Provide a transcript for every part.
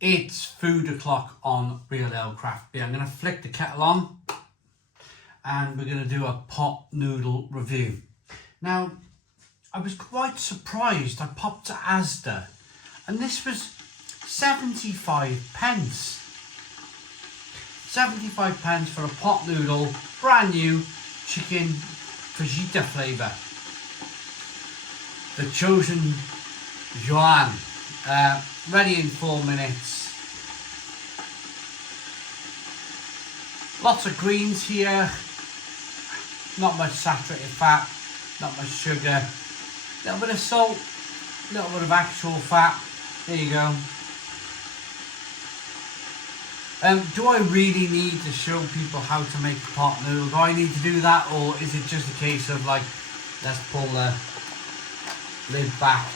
It's food o'clock on Real Ale Craft Beer. I'm going to flick the kettle on and we're going to do a pot noodle review. Now, I was quite surprised. I popped to Asda and this was 75 pence. 75 pence for a pot noodle, brand new, chicken Fajita flavour. The chosen Joanne. Ready in 4 minutes. Lots of greens here. Not much saturated fat. Not much sugar. A little bit of salt. A little bit of actual fat. There you go. Do I really need to show people how to make a pot noodle? Do I need to do that, or is it just a case of like, let's pull the lid back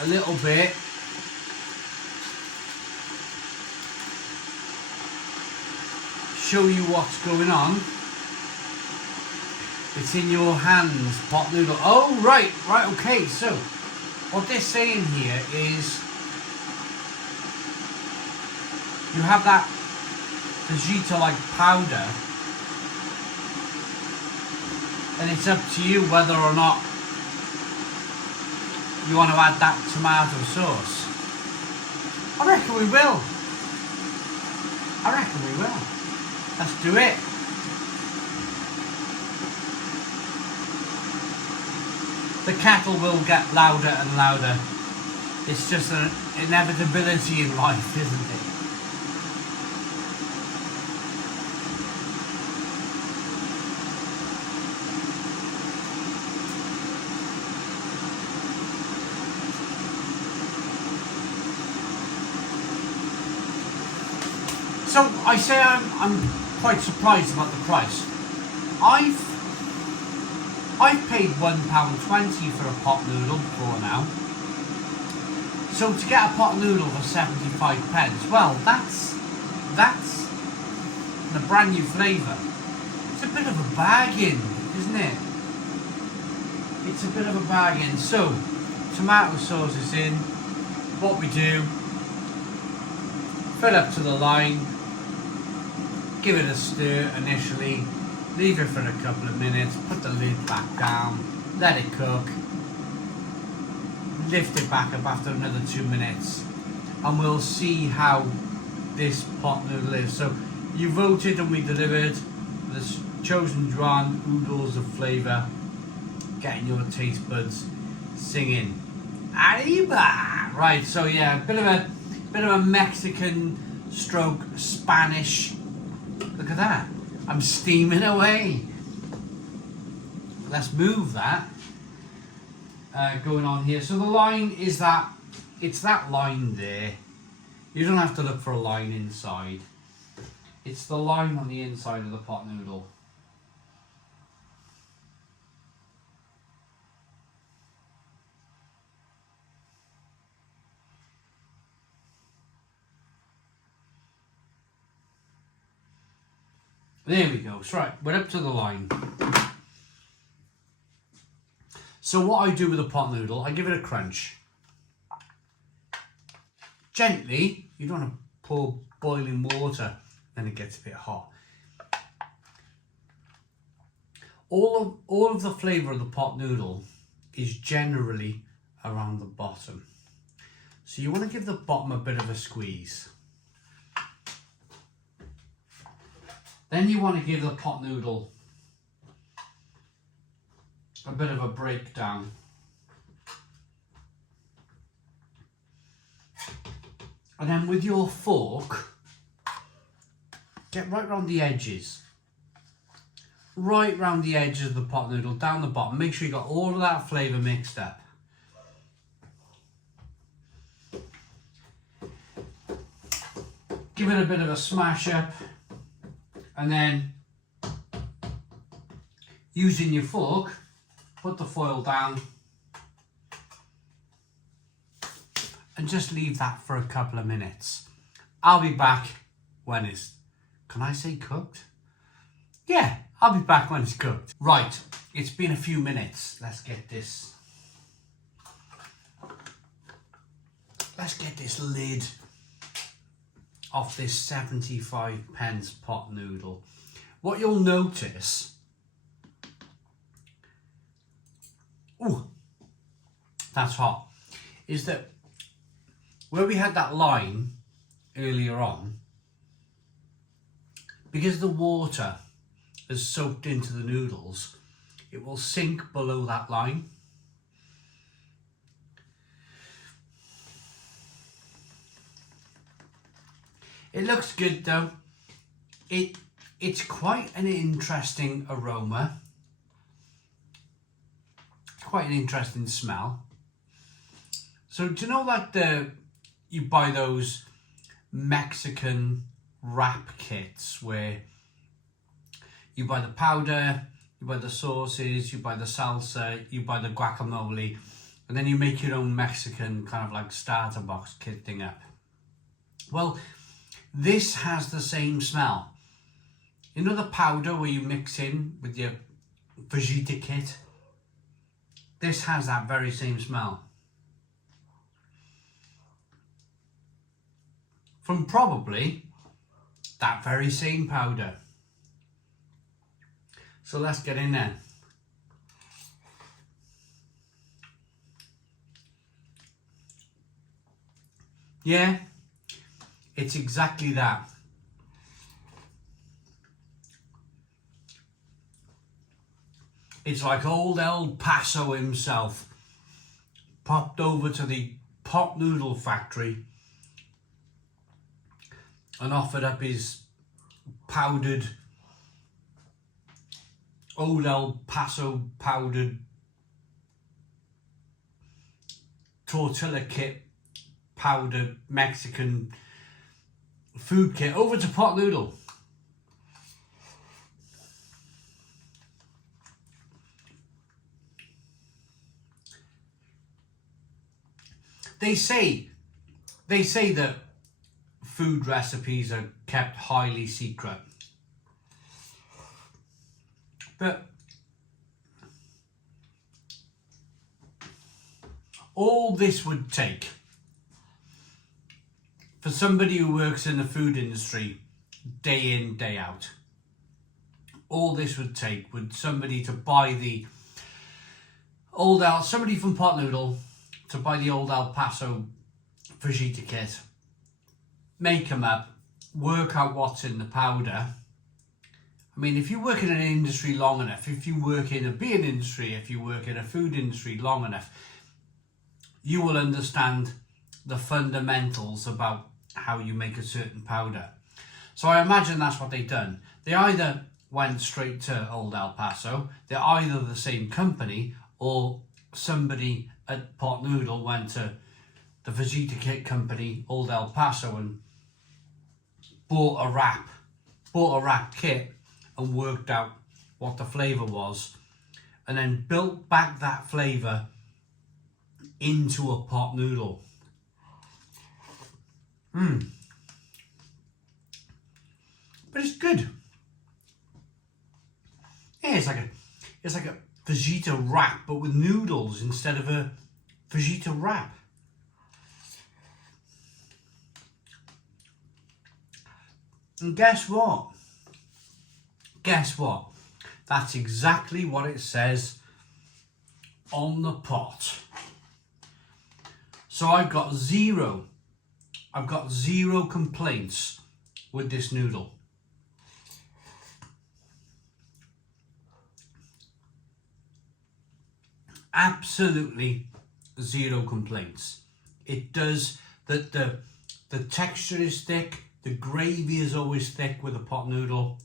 a little bit, show you what's going on? It's in your hands, pot noodle. Oh, right, okay. So what they're saying here is you have that Fajita like powder, and it's up to you whether or not you want to add that tomato sauce. I reckon we will. Let's do it. The kettle will get louder and louder. It's just an inevitability in life, isn't it? So I say I'm quite surprised about the price. I've paid £1.20 for a pot noodle before now. So to get a pot noodle for 75 pence, well, that's the brand new flavour. It's a bit of a bargain, isn't it? It's a bit of a bargain. So tomato sauce is in. What we do, fill up to the line. Give it a stir initially, leave it for a couple of minutes, put the lid back down, let it cook, lift it back up after another 2 minutes, and we'll see how this pot noodle is. So you voted and we delivered the chosen Joanne oodles of flavour, getting your taste buds singing. Arriba! Right, so yeah, a bit of a Mexican stroke Spanish. Look at that. I'm steaming away. Let's move that going on here. So the line is that, it's that line there. You don't have to look for a line inside. It's the line on the inside of the pot noodle. There we go. So right, we're up to the line. So what I do with a pot noodle, I give it a crunch. Gently, you don't want to pour boiling water, then it gets a bit hot. All of the flavour of the pot noodle is generally around the bottom. So you want to give the bottom a bit of a squeeze. Then you want to give the pot noodle a bit of a breakdown. And then with your fork, get right round the edges. Right round the edges of the pot noodle, down the bottom. Make sure you got all of that flavour mixed up. Give it a bit of a smash up. And then, using your fork, put the foil down and just leave that for a couple of minutes. I'll be back when it's, can I say cooked? Yeah, I'll be back when it's cooked. Right, it's been a few minutes. Let's get this lid off this 75p pot noodle. What you'll notice, ooh, that's hot, is that where we had that line earlier on, because the water has soaked into the noodles, it will sink below that line. It looks good though. It's quite an interesting aroma. It's quite an interesting smell. So do you know, like you buy those Mexican wrap kits where you buy the powder, you buy the sauces, you buy the salsa, you buy the guacamole, and then you make your own Mexican kind of like starter box kit thing up. Well, this has the same smell. You know the powder where you mix in with your Fajita kit? This has that very same smell. From probably that very same powder. So let's get in there. Yeah, it's exactly that. It's like old El Paso himself popped over to the pot noodle factory and offered up his powdered, old El Paso powdered tortilla kit, powdered Mexican food kit over to pot noodle. They say that food recipes are kept highly secret, but all this would take for somebody who works in the food industry day in, day out, all this would take would somebody to buy the somebody from Pot Noodle to buy the old El Paso Fajita kit, make them up, work out what's in the powder. I mean, if you work in an industry long enough, if you work in a beer industry, if you work in a food industry long enough, you will understand the fundamentals about how you make a certain powder. So I imagine that's what they've done. They either went straight to old El Paso, they're either the same company, or somebody at Pot Noodle went to the Fajita Kit company, old El Paso, and bought a wrap kit and worked out what the flavour was, and then built back that flavour into a pot noodle. But it's good. Yeah, it's like a Fajita wrap, but with noodles instead of a Fajita wrap. And guess what? That's exactly what it says on the pot. So I've got zero complaints with this noodle. Absolutely zero complaints. It does that. The texture is thick. The gravy is always thick with a pot noodle.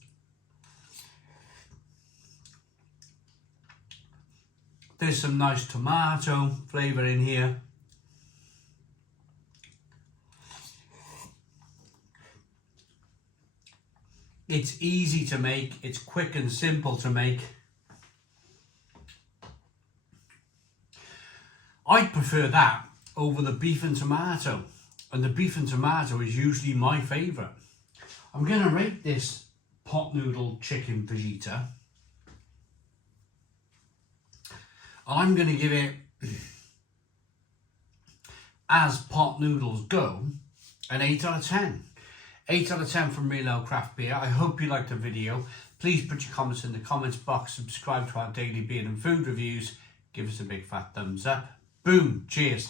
There's some nice tomato flavour in here. It's easy to make. It's quick and simple to make. I'd prefer that over the beef and tomato. And the beef and tomato is usually my favourite. I'm going to rate this pot noodle chicken fajita. I'm going to give it, as pot noodles go, an 8 out of 10. 8 out of 10 from Real Ale Craft Beer. I hope you liked the video. Please put your comments in the comments box. Subscribe to our daily beer and food reviews. Give us a big fat thumbs up. Boom. Cheers.